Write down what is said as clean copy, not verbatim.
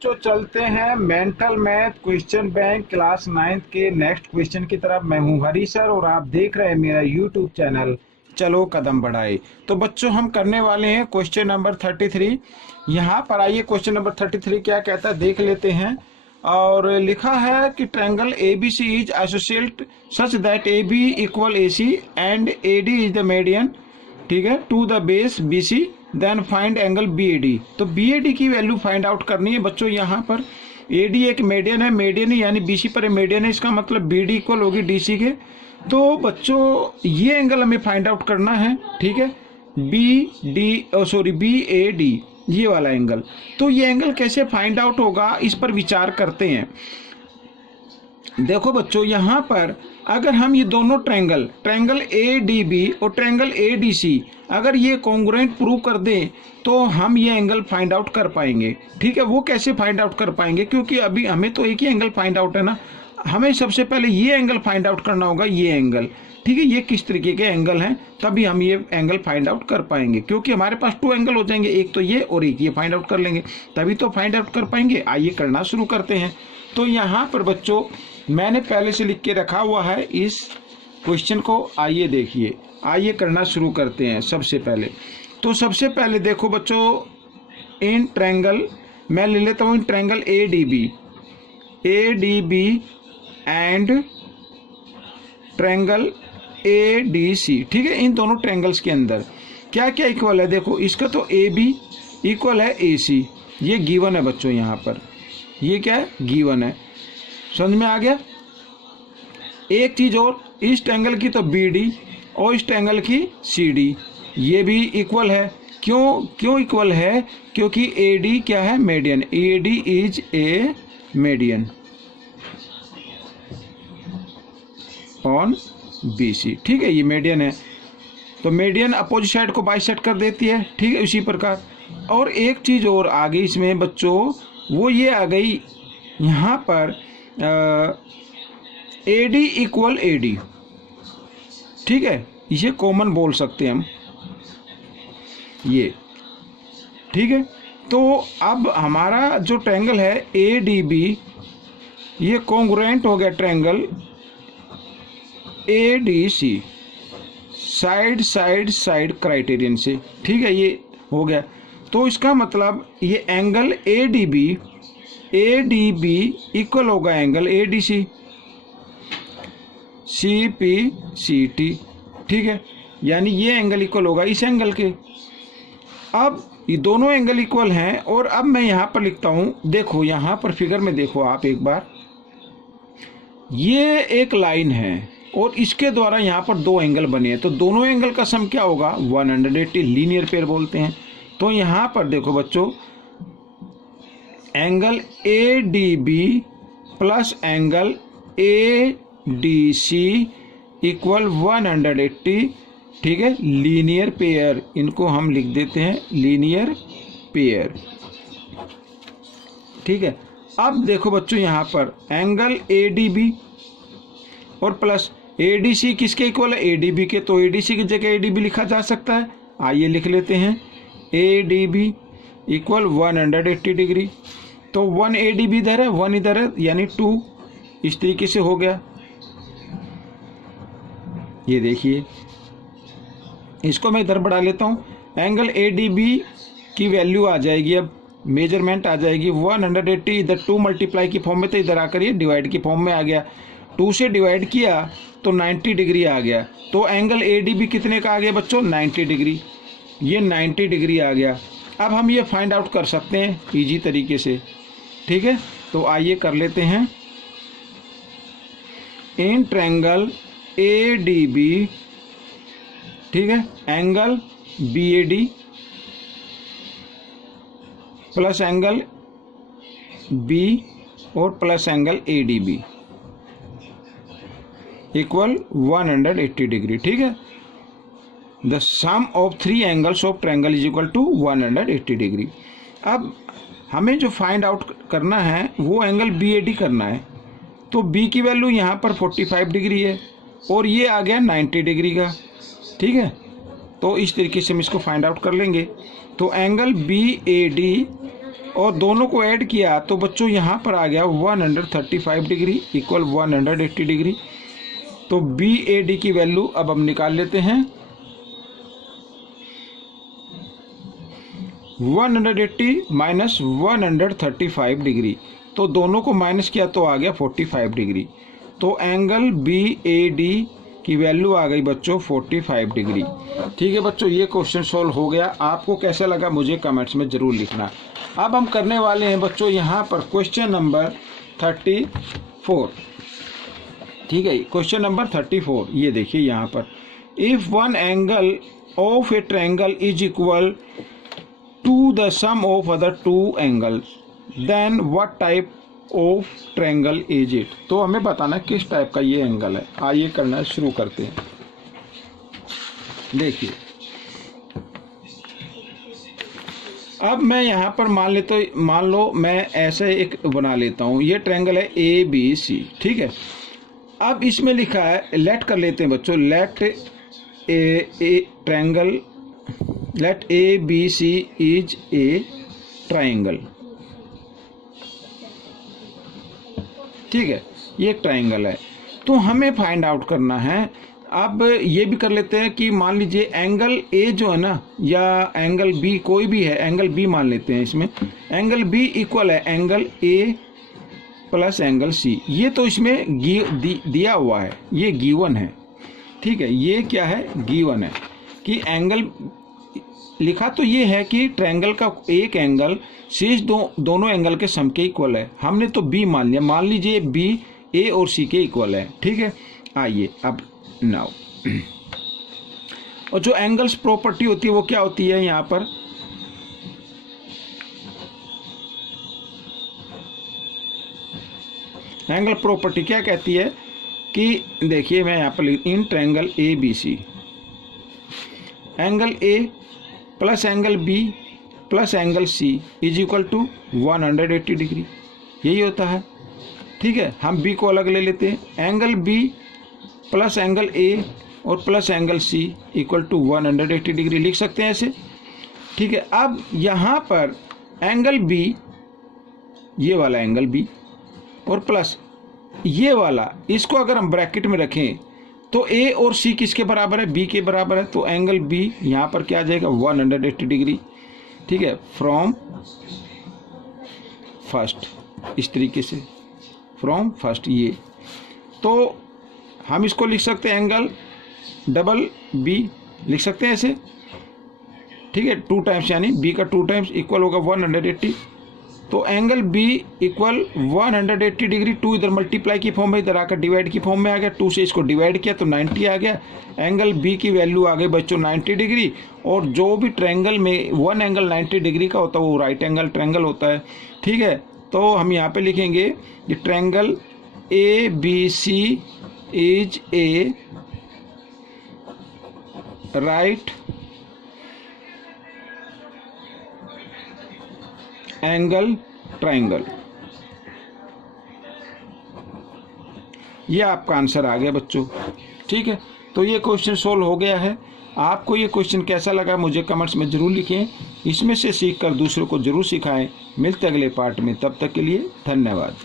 बच्चों चलते हैं mental math question bank class 9th के नेक्स्ट क्वेश्चन की तरफ। मैं हूं हरी सर और आप देख रहे हैं मेरा यूट्यूब चैनल चलो कदम बढ़ाए। तो बच्चों हम करने वाले हैं क्वेश्चन नंबर 33। यहाँ पर आइए क्वेश्चन नंबर 33 क्या कहता है देख लेते हैं। और लिखा है कि triangle ABC is associate such that AB equal AC and AD is the median, ठीक है, to the base BC, then find angle BAD। तो BAD की वैल्यू फाइंड आउट करनी है बच्चों। यहाँ पर AD एक मीडियन है, मीडियन यानी BC पर मीडियन है, इसका मतलब BD इक्वल होगी DC के। तो बच्चों ये एंगल हमें फाइंड आउट करना है, ठीक है, BAD ये वाला एंगल। तो ये एंगल कैसे फाइंड आउट होगा इस पर विचार करते हैं। देखो बच्चों यहाँ पर अगर हम ये दोनों ट्रायंगल ADB और ट्रायंगल ADC अगर ये कॉन्ग्रुएंट प्रूव कर दें तो हम ये एंगल फाइंड आउट कर पाएंगे, ठीक है। वो कैसे फाइंड आउट कर पाएंगे, क्योंकि अभी हमें तो एक ही एंगल फाइंड आउट है ना, हमें सबसे पहले ये एंगल फाइंड आउट करना होगा, ये एंगल, ठीक है, ये किस तरीके के एंगल हैं, तभी हम ये एंगल फाइंड आउट कर पाएंगे। क्योंकि हमारे पास 2 एंगल हो जाएंगे, एक तो ये और एक ये फाइंड आउट कर लेंगे, तभी तो फाइंड आउट कर पाएंगे। आइए करना शुरू करते हैं। तो यहाँ पर बच्चों मैंने पहले से लिख के रखा हुआ है इस क्वेश्चन को, आइए देखिए, आइए करना शुरू करते हैं। सबसे पहले देखो बच्चों, इन ट्रायंगल मैं ले लेता हूँ in triangle ADB and triangle ADC, ठीक है। इन दोनों ट्रायंगल्स के अंदर क्या क्या इक्वल है, देखो इसका तो AB इक्वल है AC, ये गिवन है बच्चों। यहाँ पर ये क्या है, गिवन है, समझ में आ गया। एक चीज और, इस ट्रायंगल की तो BD और इस ट्रायंगल की CD ये भी इक्वल है। क्यों इक्वल है, क्योंकि AD क्या है, median, AD is a median on BC, ठीक है, ये मीडियन है। तो मीडियन अपोजिट साइड को बाइसेक्ट कर देती है, ठीक है, इसी प्रकार। और एक चीज और आ गई इसमें बच्चों, वो ये आ गई यहाँ पर AD इक्वल AD, ठीक है, इसे कॉमन बोल सकते हैं हम, ये, ठीक है। तो अब हमारा जो ट्रायंगल है ADB ये कॉन्ग्रुएंट हो गया ट्रायंगल ADC साइड क्राइटेरियन से, ठीक है, ये हो गया। तो इसका मतलब ये एंगल ADB इक्वल होगा एंगल ADC CPCT, ठीक है, यानी ये एंगल इक्वल होगा इस एंगल के। अब ये दोनों एंगल इक्वल हैं और अब मैं यहाँ पर लिखता हूँ, देखो यहाँ पर फिगर में देखो आप एक बार, ये एक लाइन है और इसके द्वारा यहाँ पर 2 एंगल बने हैं, तो दोनों एंगल का सम क्या होगा, 180, लीनियर पेयर बोलते हैं। तो यहाँ पर देखो बच्चों, angle ADB plus angle ADC equal 180, ठीक है, लीनियर पेयर, इनको हम लिख देते हैं लीनियर पेयर, ठीक है। अब देखो बच्चों यहाँ पर एंगल ADB और प्लस ADC किसके इक्वल है, ADB के, तो ADC की जगह ADB लिखा जा सकता है, आइए लिख लेते हैं ADB इक्वल 180 डिग्री। तो 1 ADB इधर है, 1 इधर है, यानी 2, इस तरीके से हो गया। ये देखिए, इसको मैं इधर बढ़ा लेता हूँ, एंगल ADB की वैल्यू आ जाएगी, अब मेजरमेंट आ जाएगी 180, इधर 2 मल्टीप्लाई की फॉर्म में, तो इधर आकर ये डिवाइड की फॉर्म में आ गया, 2 से डिवाइड किया तो 90 डिग्री आ गया। तो एंगल ADB कितने का आ गया बच्चों, 90 डिग्री, ये 90 डिग्री आ गया। अब हम ये फाइंड आउट कर सकते हैं इजी तरीके से, ठीक है। तो आइए कर लेते हैं, इन ट्रायंगल ADB, ठीक है, angle BAD plus angle B और plus angle ADB equal 180 degree, ठीक है। The sum of 3 angles of triangle is equal to 180 degree. अब हमें जो फाइंड आउट करना है वो एंगल BAD करना है। तो B की वैल्यू यहाँ पर 45 डिग्री है और ये आ गया 90 डिग्री का, ठीक है। तो इस तरीके से हम इसको फाइंड आउट कर लेंगे। तो एंगल BAD और दोनों को ऐड किया तो बच्चों यहाँ पर आ गया 135 डिग्री इक्वल 180 डिग्री। तो BAD की वैल्यू अब हम निकाल लेते हैं। 180 माइनस 135 डिग्री, तो दोनों को माइनस किया तो आ गया 45 डिग्री। तो एंगल BAD की वैल्यू आ गई बच्चों 45 डिग्री। ठीक है बच्चों, ये क्वेश्चन सॉल्व हो गया। आपको कैसा लगा मुझे कमेंट्स में ज़रूर लिखना। अब हम करने वाले हैं बच्चों यहाँ पर क्वेश्चन नंबर 34। ठीक है, क्वेश्चन नंबर 34 ये देखिए यहाँ पर, if one angle of a triangle is equal to the sum of other two angles then what type of triangle is it. तो हमें बताना किस टाइप का ये एंगल है। आइए करना शुरू करते हैं। देखिए अब मैं यहाँ पर मान लो मैं ऐसे एक बना लेता हूँ। ये ट्रायंगल है ABC। ठीक है, अब इसमें लिखा है, लेट कर लेते हैं बच्चों, let triangle, let ABC is a triangle. ठीक है, ये एक ट्रायंगल है। तो हमें फाइंड आउट करना है। अब ये भी कर लेते हैं कि मान लीजिए एंगल A जो है ना, या एंगल B, कोई भी है, एंगल B मान लेते हैं। इसमें एंगल B इक्वल है angle A plus angle C। ये तो इसमें दिया हुआ है, ये गिवन है। ठीक है, ये क्या है, गिवन है कि एंगल लिखा तो ये है कि ट्रायंगल का एक एंगल शेष दोनों एंगल के सम के इक्वल है। हमने तो B मान लिया, मान लीजिए B A और C के इक्वल है। ठीक है, आइए अब नाउ, और जो एंगल्स प्रॉपर्टी होती है वो क्या होती है यहाँ पर, एंगल प्रॉपर्टी क्या कहती है कि देखिए मैं यहाँ पर in triangle ABC, angle A plus angle B plus angle C is equal to 180 degree, यही होता है। ठीक है, हम B को अलग ले लेते हैं। Angle B plus angle A और plus angle C equal to 180 degree लिख सकते हैं ऐसे। ठीक है, अब यहाँ पर एंगल B, ये वाला एंगल B और प्लस ये वाला, इसको अगर हम ब्रैकेट में रखें तो A और C किसके बराबर है, B के बराबर है। तो एंगल B यहाँ पर क्या आ जाएगा, 180 डिग्री। ठीक है, फ्रॉम फर्स्ट, इस तरीके से फ्रॉम फर्स्ट। ये तो हम इसको लिख सकते हैं एंगल डबल B लिख सकते हैं ऐसे। ठीक है, 2 टाइम्स यानी B का 2 टाइम्स इक्वल होगा 180। तो एंगल B इक्वल 180 डिग्री। 2 इधर मल्टीप्लाई की फॉर्म में, इधर आकर डिवाइड की फॉर्म में आ गया। 2 से इसको डिवाइड किया तो 90 आ गया। एंगल B की वैल्यू आ गई बच्चों 90 डिग्री। और जो भी ट्रायंगल में वन एंगल 90 डिग्री का होता है वो राइट एंगल ट्रायंगल होता है। ठीक है, तो हम यहाँ पे लिखेंगे कि triangle ABC is A right angle triangle. ये आपका आंसर आ गया बच्चों। ठीक है, तो ये क्वेश्चन सोल्व हो गया है। आपको ये क्वेश्चन कैसा लगा मुझे कमेंट्स में ज़रूर लिखें। इसमें से सीखकर दूसरों को ज़रूर सिखाएं। मिलते अगले पार्ट में, तब तक के लिए धन्यवाद।